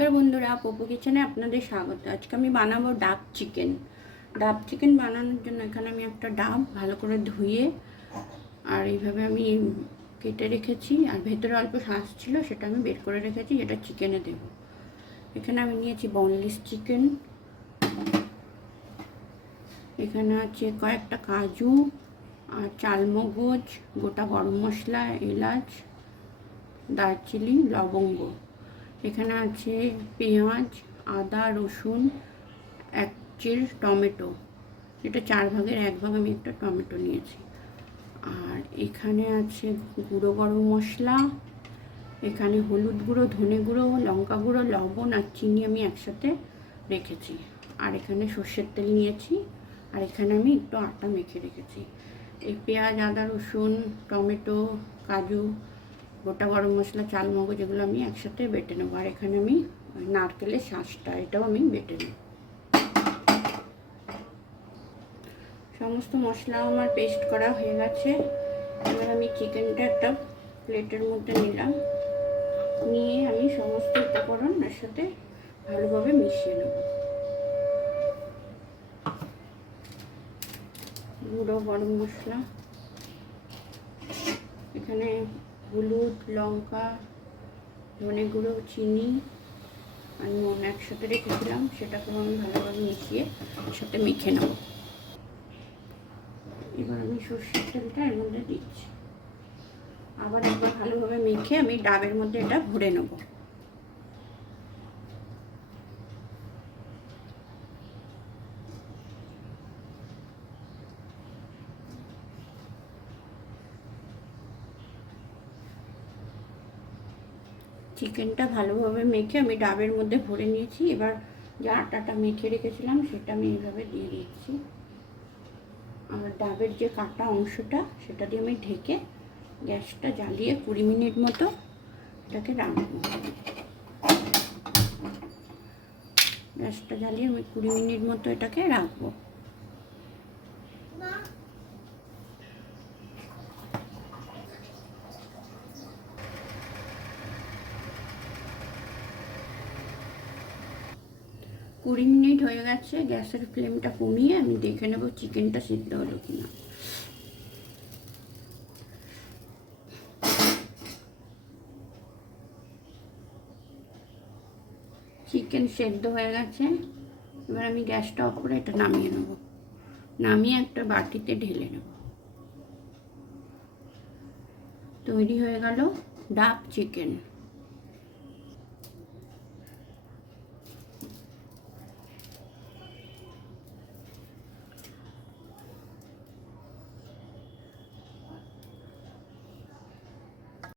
নমস্কার বন্ধুরা, পপু কিচেনে আপনাদের স্বাগত। আজকে আমি বানাবো ডাব চিকেন। ডাব চিকেন বানানোর জন্য এখানে আমি একটা ডাব ভালো করে ধুয়ে আর এইভাবে আমি কেটে রেখেছি, আর ভেতরে অল্প শাঁস ছিল সেটা আমি বের করে রেখেছি, এটা চিকেনে দেব। এখানে আমি নিয়েছি বোনলেস চিকেন, এখানে আছে কয়েকটা কাজু আর চালমগজ, গোটা গরম মশলা, এলাচ, দারচিনি, লবঙ্গ। এখানে আছে পেঁয়াজ, আদা, রসুন, এক চির টমেটো, এটা 4 ভাগের 1 ভাগ আমি একটা টমেটো নিয়েছি। আর এখানে আছে গুঁড়ো গরম মশলা, এখানে হলুদ গুঁড়ো, ধনে গুঁড়ো, লঙ্কা গুঁড়ো, লবণ আর চিনি আমি একসাথে রেখেছি। আর এখানে সর্ষের তেল নিয়েছি, আর এখানে আমি একটু আটা মেখে রেখেছি। এই পেঁয়াজ, আদা, রসুন, টমেটো, কাজু, গোটা গরম মশলা, চালমগজ, এগুলো আমি একসাথে বেটে নেবো। আর এখানে আমি নারকেলের শাঁসটা, এটাও আমি বেটে নেব। সমস্ত মশলা আমার পেস্ট করা হয়ে গেছে। এবার আমি চিকেনটা একটা প্লেটের মধ্যে নিলাম, নিয়ে আমি সমস্ত উপকরণ এর সাথে ভালোভাবে মিশিয়ে নেব। গুঁড়ো গরম মশলা, এখানে হলুদ, লঙ্কা, ধনে গুঁড়ো, চিনি আর নুন একসাথে রেখেছিলাম, সেটাকেও আমি ভালোভাবে মিশিয়ে সাথে মেখে নেব। এবার আমি সর্ষের তেলটা এর মধ্যে দিচ্ছি, আবার একবার ভালোভাবে মেখে আমি ডাবের মধ্যে এটা ভরে নেব। চিকেনটা ভালোভাবে মেখে আমি ডাবের মধ্যে ভরে নিয়েছি। এবার যে আটাটা মেখে রেখেছিলাম সেটা আমি এইভাবে দিয়ে দিচ্ছি, আর ডাবের যে কাটা অংশটা সেটা দিয়ে আমি ঢেকে গ্যাসটা জ্বালিয়ে 20 মিনিট মতো এটাকে রাখবো। গ্যাসটা জ্বালিয়ে আমি 20 মিনিট মতো এটাকে রাখবো। কুড়ি মিনিট হয়ে গেছে, গ্যাসের ফ্লেমটা কমিয়ে আমি দেখে নেব চিকেনটা সিদ্ধ হলো কিনা। চিকেন সেদ্ধ হয়ে গেছে। এবার আমি গ্যাসটা অফ করে এটা নামিয়ে নেব, নামিয়ে একটা বাটিতে ঢেলে নেব। তৈরি হয়ে গেল ডাব চিকেন।